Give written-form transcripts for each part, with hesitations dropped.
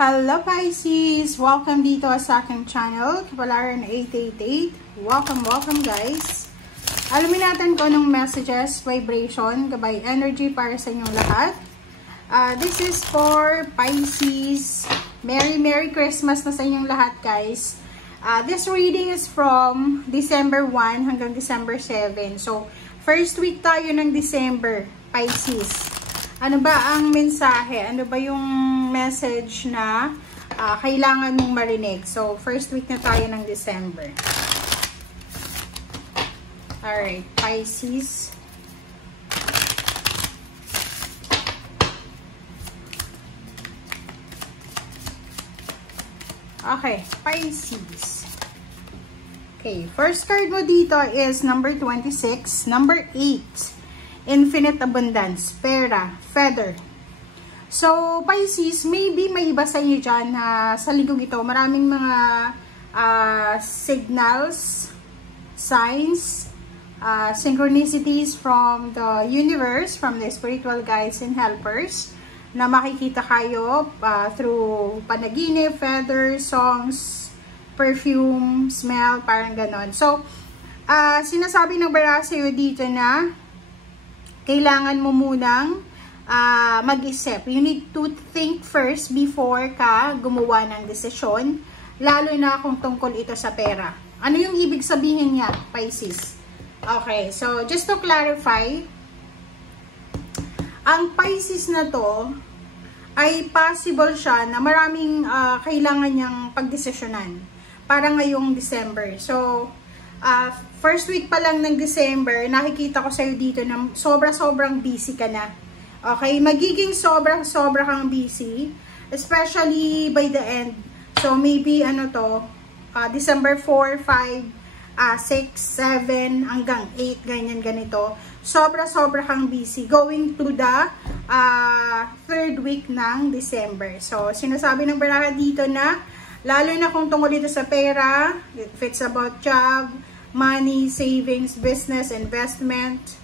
Hello Pisces! Welcome dito sa aking channel, Kapalaran 888. Welcome guys! Alamin natin kung anong messages, vibration, gabay energy para sa inyong lahat. This is for Pisces. Merry Christmas na sa inyong lahat guys. This reading is from December 1 hanggang December 7. So, first week tayo ng December, Pisces. Ano ba ang mensahe? Ano ba yung message na kailangan mong marinig? So, first week na tayo ng December. Alright, Pisces. Okay, Pisces. Okay, first card mo dito is number 26, number 8. Infinite abundance, pera, feather. So, Pisces, maybe may iba sa inyo dyan na sa linggong ito, maraming mga signals, signs, synchronicities from the universe, from the spiritual guides and helpers, na makikita kayo through panaginip, feather, songs, perfume, smell, parang ganon. So, sinasabi ng bara sa'yo dito na kailangan mo munang mag-isip. You need to think first before ka gumawa ng desisyon, lalo na kung tungkol ito sa pera. Ano yung ibig sabihin niya, Pisces? Okay, so just to clarify, ang Pisces na to ay possible siya na maraming kailangan niyang pagdesisyonan para ngayong December. So, first week pa lang ng December, nakikita ko sa'yo dito na sobrang busy ka na. Okay? Magiging sobra kang busy, especially by the end. So, maybe, December 4, 5, 6, 7, hanggang 8, ganito. Sobra kang busy going to the third week ng December. So, sinasabi ng baraha dito na, lalo na kung tungkol dito sa pera, if it's about job, money, savings, business, investment,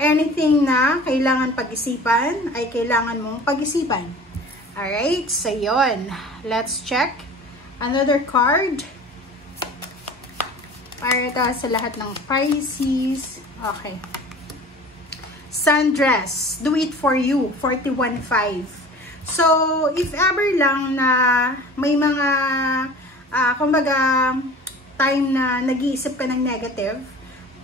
anything na kailangan pag-isipan, ay kailangan mong pag-isipan. Alright, so yun. Let's check another card para sa lahat ng Pisces. Okay. Sundress, do it for you, 41.5. So, if ever lang na may mga, kumbaga, time na nag-iisip ka ng negative,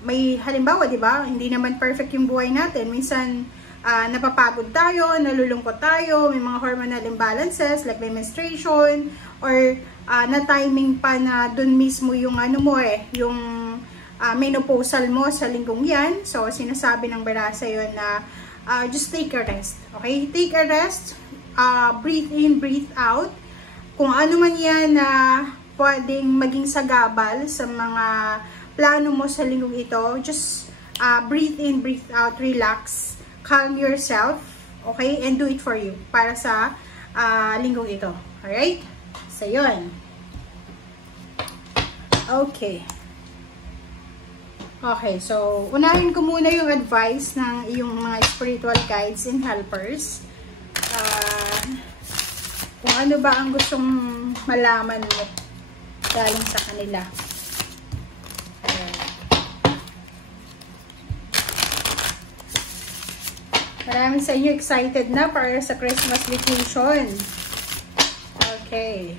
may halimbawa, di ba? Hindi naman perfect yung buhay natin. Minsan, napapagod tayo, nalulungkot tayo, may mga hormonal imbalances, like may menstruation, or na-timing pa na dun mismo yung yung menopausal mo sa linggong yan. So, sinasabi ng bara sa'yo na just take a rest. Okay? Take a rest. Breathe in, breathe out. Kung ano man yan na pwedeng maging sagabal sa mga plano mo sa linggong ito, just breathe in, breathe out, relax, calm yourself, okay? And do it for you, para sa linggong ito. Alright? So, yun. Okay. Okay, so, unahin ko muna yung advice ng iyong mga spiritual guides and helpers. Kung ano ba ang gustong malaman mo galing sa kanila. Maraming sa inyo excited na para sa Christmas vacation. Okay.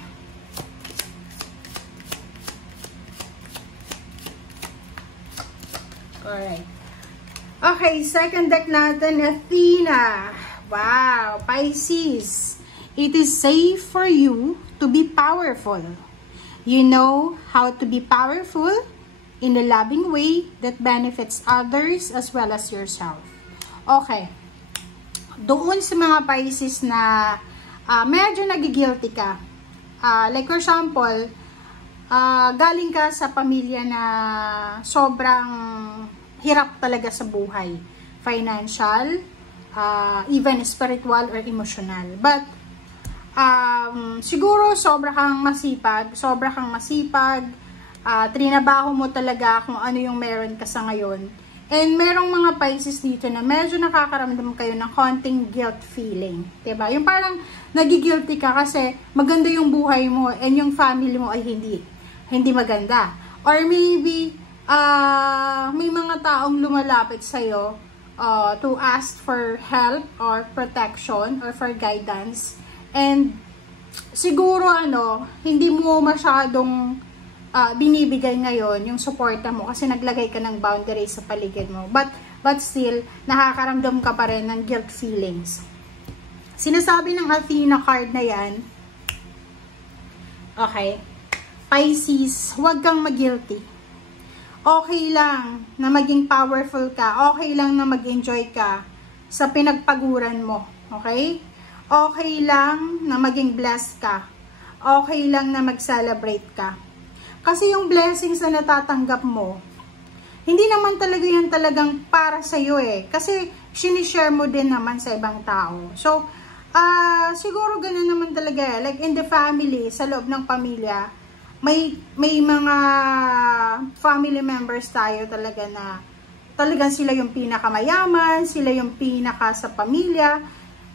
Alright. Okay, second deck natin, Athena. Wow, Pisces. It is safe for you to be powerful. You know how to be powerful in a loving way that benefits others as well as yourself. Okay. Doon sa mga Pisces na medyo nagigilty ka. Like for example, galing ka sa pamilya na sobrang hirap talaga sa buhay. Financial, even spiritual or emotional. But, siguro sobra kang masipag, trinabaho mo talaga kung ano yung meron ka sa ngayon. And merong mga Pisces dito na medyo nakakaramdam kayo ng konting guilt feeling. Diba? Yung parang nagigilty ka kasi maganda yung buhay mo and yung family mo ay hindi maganda. Or maybe, may mga taong lumalapit sa'yo to ask for help or protection or for guidance. And siguro hindi mo masyadong binibigay ngayon yung suporta mo kasi naglagay ka ng boundaries sa paligid mo. But still, nakakaramdam ka pa rin ng guilt feelings. Sinasabi ng Athena card na yan, okay, Pisces, huwag kang mag-guilty. Okay lang na maging powerful ka. Okay lang na mag-enjoy ka sa pinagpaguran mo. Okay? Okay lang na maging blessed ka. Okay lang na mag-celebrate ka. Kasi yung blessings na natatanggap mo, hindi naman talaga yan talagang para sa'yo eh. Kasi sinishare mo din naman sa ibang tao. So, siguro ganun naman talaga eh. Like in the family, sa loob ng pamilya, may mga family members tayo talaga na talagang sila yung pinakamayaman, sila yung pinaka sa pamilya.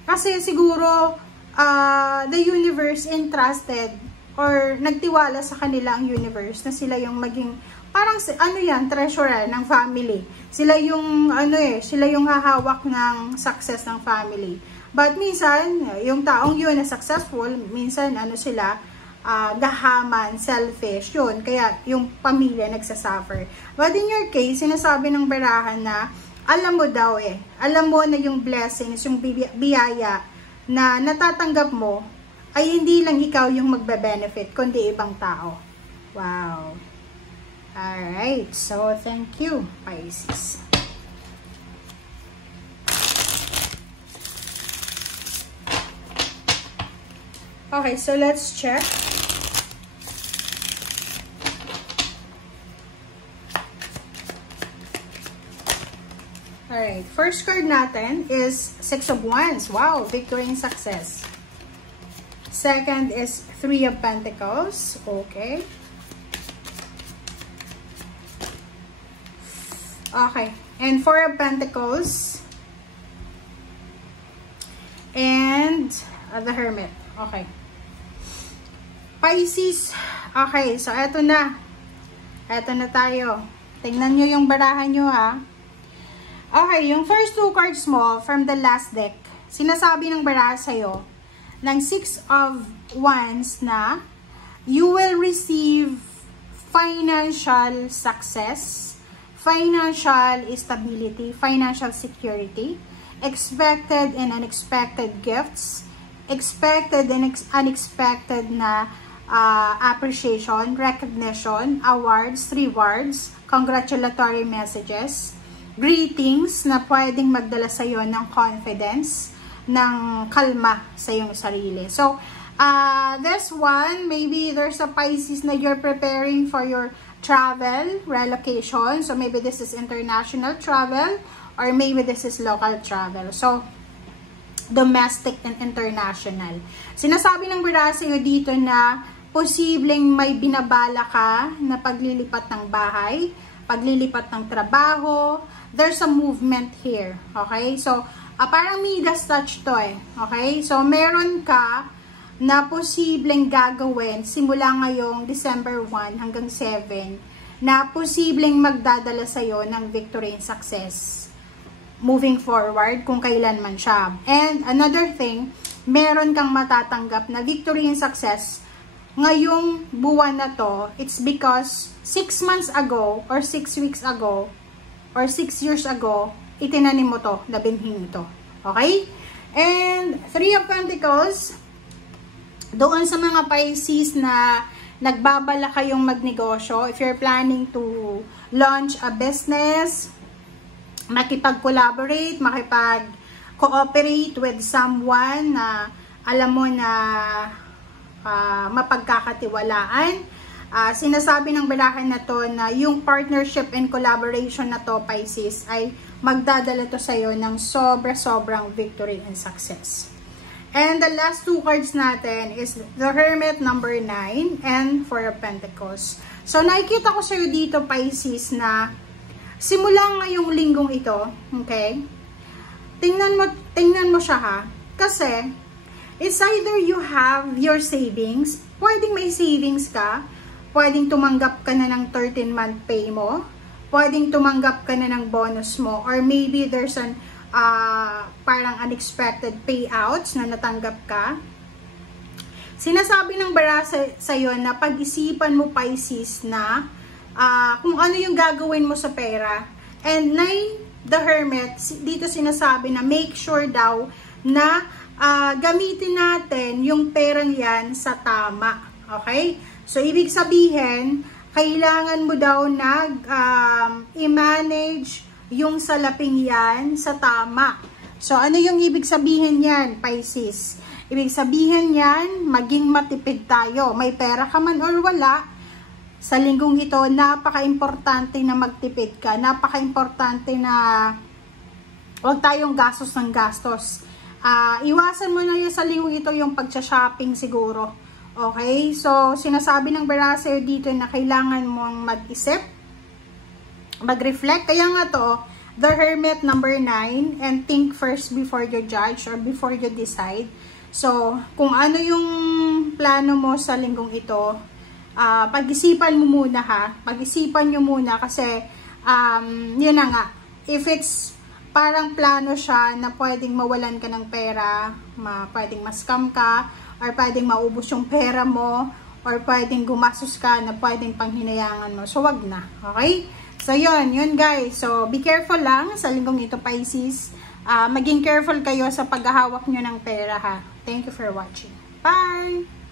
Kasi siguro, the universe entrusted or nagtiwala sa kanila ang universe na sila yung maging parang treasurer ng family. Sila yung sila yung hahawak ng success ng family. But minsan, yung taong yun na successful, minsan sila gahaman, selfish, yun. Kaya yung pamilya nagsasuffer. But in your case, sinasabi ng barahan na alam mo daw alam mo na yung blessings, yung biyaya na natatanggap mo ay hindi lang ikaw yung magbe-benefit, kundi ibang tao. Wow. Alright. So, thank you, Pisces. Okay, so let's check. Alright, first card natin is Six of Wands. Wow, victory and success. Second is Three of Pentacles. Okay. Okay. And Four of Pentacles. And the Hermit. Okay. Pisces. Okay. So, eto na. Eto na tayo. Tingnan nyo yung barahan nyo ha. Okay. Yung first two cards mo from the last deck. Sinasabi ng barahan sa'yo ng Six of Wands na you will receive financial success, financial stability, financial security, expected and unexpected gifts, expected and unexpected na appreciation, recognition, awards, rewards, congratulatory messages, greetings na pwedeng magdala sa iyo ng confidence, ng kalma sa iyong sarili. So, this one, maybe there's a Pisces na you're preparing for your travel, relocation. So, maybe this is international travel or maybe this is local travel. So, domestic and international. Sinasabi ng baraha sa iyo dito na posibleng may binabala ka na paglilipat ng bahay, paglilipat ng trabaho. There's a movement here. Okay? So, parang Midas touch to eh. Okay? So, meron ka na posibleng gagawin simula ngayong December 1 hanggang 7 na posibleng magdadala sa'yo ng victory and success moving forward kung kailan man siya. And another thing, meron kang matatanggap na victory and success ngayong buwan na to. It's because 6 months ago or 6 weeks ago or 6 years ago, itinanim mo to, nabinhin to. Okay? And Three of Pentacles, doon sa mga Pisces na nagbabala kayong magnegosyo, if you're planning to launch a business, makipag-collaborate, makipag-cooperate with someone na alam mo na mapagkakatiwalaan, sinasabi ng barahan na to na yung partnership and collaboration na to, Pisces, ay magdadala to sa'yo ng sobra-sobrang victory and success. And the last two cards natin is the Hermit number 9 and Four of Pentacles. So, nakikita ko sa'yo dito, Pisces, na simula ngayong linggong ito, okay? Tingnan mo siya ha. Kasi, it's either you have your savings, pwedeng may savings ka, pwedeng tumanggap ka na ng 13-month pay mo, pwedeng tumanggap ka na ng bonus mo, or maybe there's an parang unexpected payouts na natanggap ka. Sinasabi ng bara sa'yo na pag-isipan mo, Pisces, na kung ano yung gagawin mo sa pera. And 9, the Hermit, dito sinasabi na make sure daw na gamitin natin yung perang yan sa tama. Okay? So, ibig sabihin, kailangan mo daw i-manage yung salaping yan sa tama. So, ano yung ibig sabihin yan, Pisces? Ibig sabihin yan, maging matipid tayo. May pera ka man or wala, sa linggong ito, napaka-importante na magtipid ka. Napaka-importante na huwag tayong gastos ng gastos. Iwasan mo na yun sa linggong ito yung pag-shopping siguro. Okay? So, sinasabi ng bara sa'yo dito na kailangan mong mag-isip, mag-reflect. Kaya nga to, the Hermit number 9, and think first before you judge or before you decide. So, kung ano yung plano mo sa linggong ito, pag-isipan mo muna ha. Pag-isipan nyo muna kasi, yun na nga, if it's parang plano siya na pwedeng mawalan ka ng pera, pwedeng ma-scam ka, or pwedeng maubos yung pera mo, or pwedeng gumastos ka na pwedeng panghinayangan mo. So, wag na. Okay? So, yun guys. So, be careful lang sa linggong ito, Pisces. Maging careful kayo sa paghahawak nyo ng pera ha. Thank you for watching. Bye!